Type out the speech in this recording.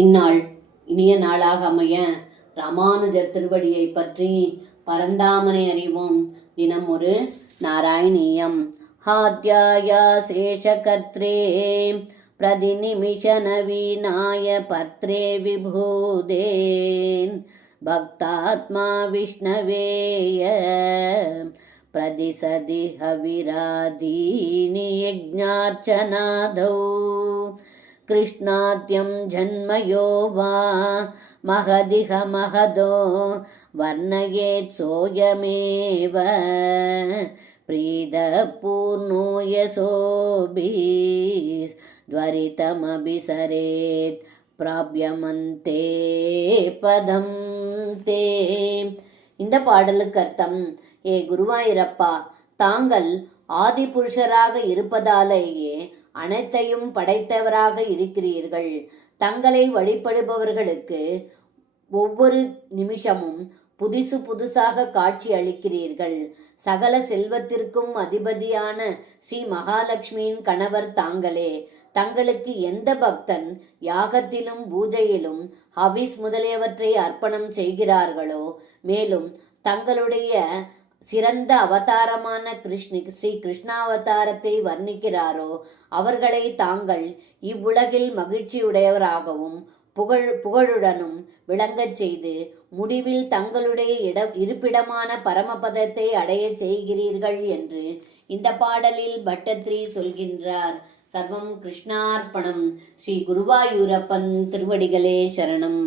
இந்நாள் இனிய நாளாக அமைய ராமானுஜர் திருவடியை பற்றி பரந்தாமனை அறிவோம். தினம் ஒரு நாராயணீயம். ஹாத்யாயா சேஷகர்த்ரே பிரதிநிமிஷ நவீனாய பர்த்ரே விபூதேன் பக்தாத்மா விஷ்ணவேய பிரதிசதி ஹவிராதீனி யஜ்ஞார்ச்சனாதௌ कृष्णात्यं जन्मयो वा महदिह महदो वर्णयेत् सोऽयमेव प्रीतः पूर्णो यशोभिस्त्वरितमभिसरेत् प्राप्यमन्ते பதம் தே. இந்த பாடலுக்கு அர்த்தம்: ஏ குருவாயூரப்பா, தாங்கள் ஆதி புருஷராக இருப்பதாலேயே அனைத்தையும் படைத்தவராக இருக்கிறீர்கள். தங்களை வழிபடுபவர்களுக்கு ஒவ்வொரு நிமிஷமும் புதுசாக காட்சி அளிக்கிறீர்கள். சகல செல்வத்திற்கும் அதிபதியான ஸ்ரீ மகாலட்சுமியின் கணவர் தாங்களே. தங்களுக்கு எந்த பக்தன் யாகத்திலும் பூஜையிலும் ஹவிஸ் முதலியவற்றை அர்ப்பணம் செய்கிறார்களோ, மேலும் தங்களுடைய சிறந்த அவதாரமான ஸ்ரீ கிருஷ்ணாவதாரத்தை வர்ணிக்கிறாரோ, அவர்களை தாங்கள் இவ்வுலகில் மகிழ்ச்சியுடையவராகவும் புகழுடனும் விளங்கச் செய்து முடிவில் தங்களுடைய இருப்பிடமான பரமபதத்தை அடைய செய்கிறீர்கள் என்று இந்த பாடலில் பட்டத்ரி சொல்கின்றார். சர்வம் கிருஷ்ணார்ப்பணம். ஸ்ரீ குருவாயூரப்பன் திருவடிகளே சரணம்.